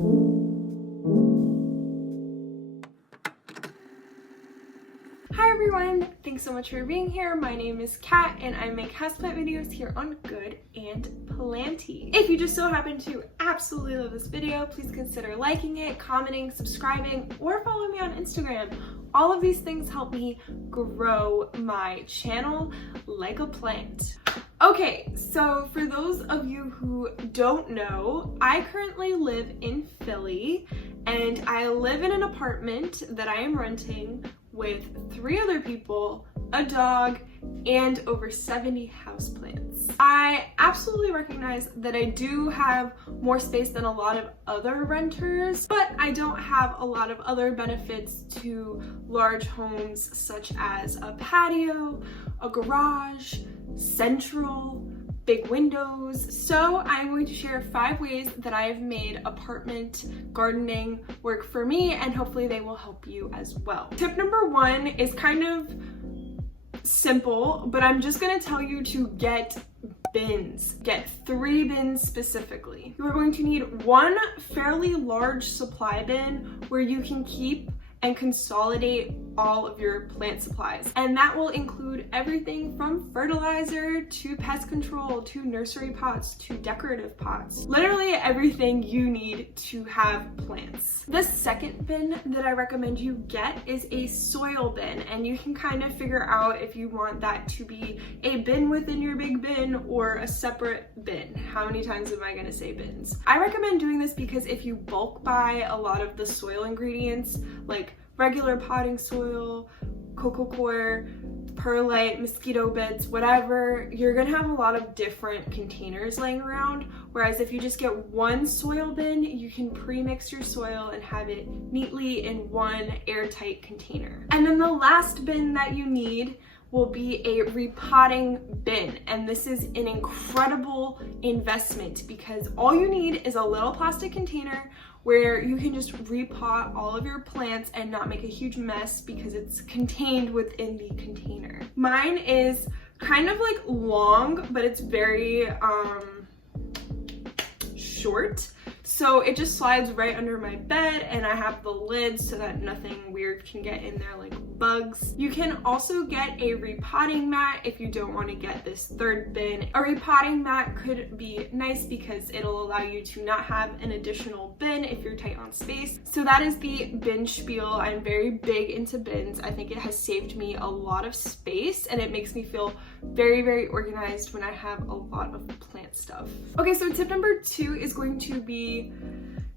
Hi everyone, thanks so much for being here. My name is Kat and I make houseplant videos here on Good and Planty. If you just so happen to absolutely love this video, please consider liking it, commenting, subscribing, or follow me on Instagram. All of these things help me grow my channel like a plant. Okay, so for those of you who don't know, I currently live in Philly and I live in an apartment that I am renting with 3 other people, a dog, and over 70 houseplants. I absolutely recognize that I do have more space than a lot of other renters, but I don't have a lot of other benefits to large homes such as a patio, a garage, central, big windows. So I'm going to share 5 ways that I've made apartment gardening work for me, and hopefully they will help you as well. Tip number 1 is kind of simple, but I'm just gonna tell you to get bins. Get 3 bins specifically. You are going to need 1 fairly large supply bin where you can keep and consolidate all of your plant supplies. And that will include everything from fertilizer to pest control to nursery pots to decorative pots. Literally everything you need to have plants. The second bin that I recommend you get is a soil bin, and you can kind of figure out if you want that to be a bin within your big bin or a separate bin. How many times am I gonna say bins? I recommend doing this because if you bulk buy a lot of the soil ingredients, like regular potting soil, coco coir, perlite, mosquito beds, whatever, you're gonna have a lot of different containers laying around. Whereas if you just get 1 soil bin, you can pre-mix your soil and have it neatly in 1 airtight container. And then the last bin that you need will be a repotting bin, and this is an incredible investment because all you need is a little plastic container where you can just repot all of your plants and not make a huge mess because it's contained within the container. Mine is kind of like long, but it's very short. So it just slides right under my bed, and I have the lid so that nothing weird can get in there like bugs. You can also get a repotting mat if you don't want to get this 3rd bin. A repotting mat could be nice because it'll allow you to not have an additional bin if you're tight on space. So that is the bin spiel. I'm very big into bins. I think it has saved me a lot of space and it makes me feel very, very organized when I have a lot of plant stuff. Okay, so tip number 2 is going to be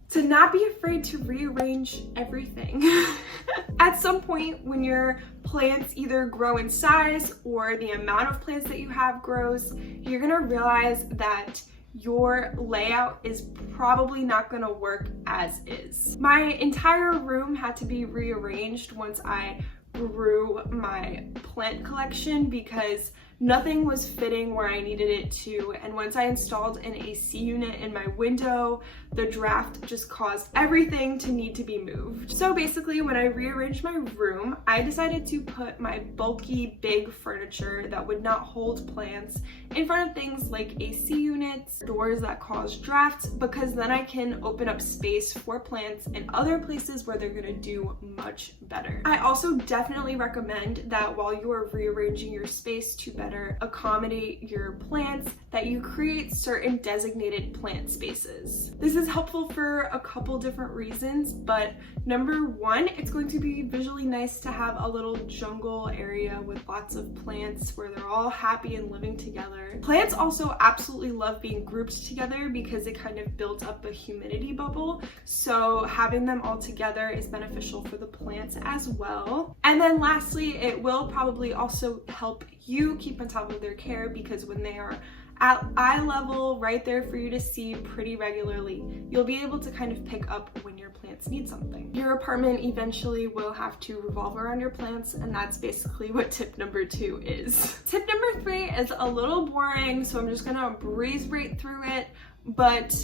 to not be afraid to rearrange everything. At some point when your plants either grow in size or the amount of plants that you have grows, you're gonna realize that your layout is probably not gonna work as is. My entire room had to be rearranged once I grew my plant collection because nothing was fitting where I needed it to, and once I installed an AC unit in my window, the draft just caused everything to need to be moved. So basically, when I rearranged my room, I decided to put my bulky, big furniture that would not hold plants in front of things like AC units, doors that cause drafts, because then I can open up space for plants in other places where they're gonna do much better. I also definitely recommend that while you are rearranging your space to better accommodate your plants, that you create certain designated plant spaces. This is helpful for a couple different reasons, but number 1, it's going to be visually nice to have a little jungle area with lots of plants where they're all happy and living together. Plants also absolutely love being grouped together because it kind of builds up a humidity bubble, so having them all together is beneficial for the plants as well. And then lastly, it will probably also help you keep on top of their care because when they are at eye level, right there for you to see pretty regularly, you'll be able to kind of pick up when your plants need something. Your apartment eventually will have to revolve around your plants, and that's basically what tip number 2 is. Tip number 3 is a little boring, so I'm just gonna breeze right through it, but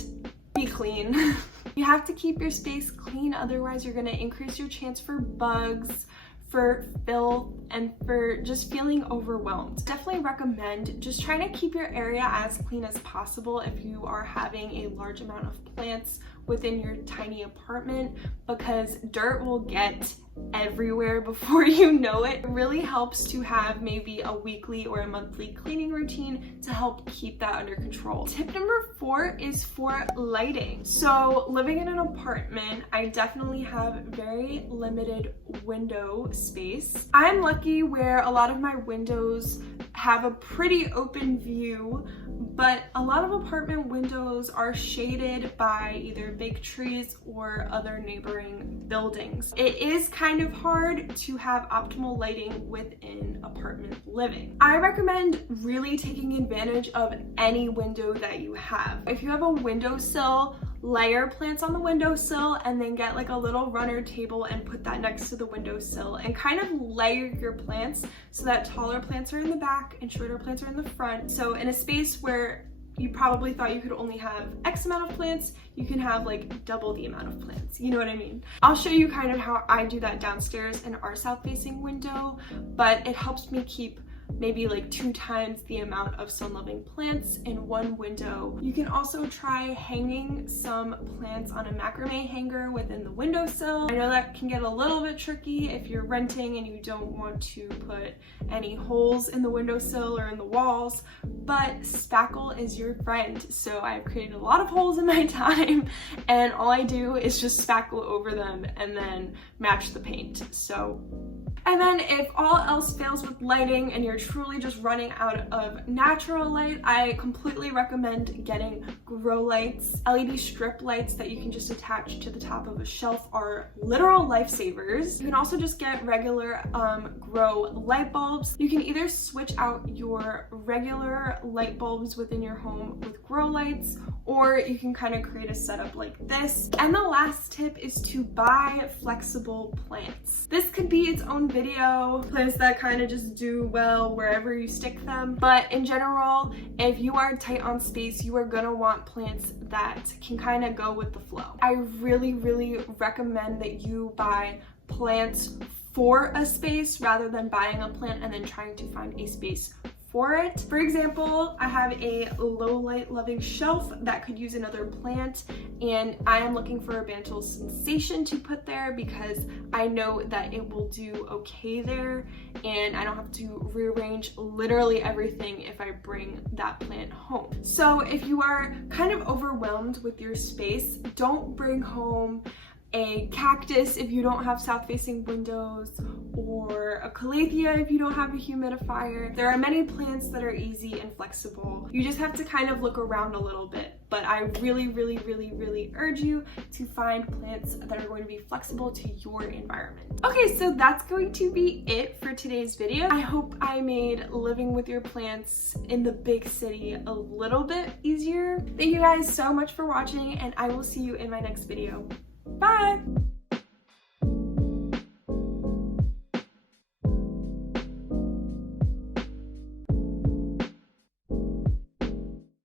be clean. You have to keep your space clean, otherwise you're gonna increase your chance for bugs, for filth, and for just feeling overwhelmed. Definitely recommend just trying to keep your area as clean as possible if you are having a large amount of plants within your tiny apartment, because dirt will get everywhere before you know it. It really helps to have maybe a weekly or a monthly cleaning routine to help keep that under control. Tip number 4 is for lighting. So living in an apartment, I definitely have very limited window space. I'm lucky where a lot of my windows have a pretty open view, but a lot of apartment windows are shaded by either big trees or other neighboring buildings. It is kind of hard to have optimal lighting within apartment living. I recommend really taking advantage of any window that you have. If you have a windowsill, layer plants on the windowsill and then get like a little runner table and put that next to the windowsill and kind of layer your plants so that taller plants are in the back and shorter plants are in the front. So in a space where you probably thought you could only have X amount of plants, you can have like double the amount of plants. You know what I mean? I'll show you kind of how I do that downstairs in our south-facing window, but it helps me keep maybe like 2 times the amount of sun-loving plants in one window. You can also try hanging some plants on a macrame hanger within the windowsill. I know that can get a little bit tricky if you're renting and you don't want to put any holes in the windowsill or in the walls, but spackle is your friend. So I've created a lot of holes in my time and all I do is just spackle over them and then match the paint. And then if all else fails with lighting and you're truly just running out of natural light, I completely recommend getting grow lights. LED strip lights that you can just attach to the top of a shelf are literal lifesavers. You can also just get regular grow light bulbs. You can either switch out your regular light bulbs within your home with grow lights, or you can kind of create a setup like this. And the last tip is to buy flexible plants. This could be its own video, plants that kind of just do well wherever you stick them. But in general, if you are tight on space, you are gonna want plants that can kind of go with the flow. I really, really recommend that you buy plants for a space rather than buying a plant and then trying to find a space for it. For example, I have a low light loving shelf that could use another plant, and I am looking for a Bantal Sensation to put there because I know that it will do okay there and I don't have to rearrange literally everything if I bring that plant home. So if you are kind of overwhelmed with your space, don't bring home a cactus if you don't have south-facing windows, or a calathea if you don't have a humidifier. There are many plants that are easy and flexible. You just have to kind of look around a little bit, but I really, really, really, really urge you to find plants that are going to be flexible to your environment. Okay, so that's going to be it for today's video. I hope I made living with your plants in the big city a little bit easier. Thank you guys so much for watching, and I will see you in my next video. Bye!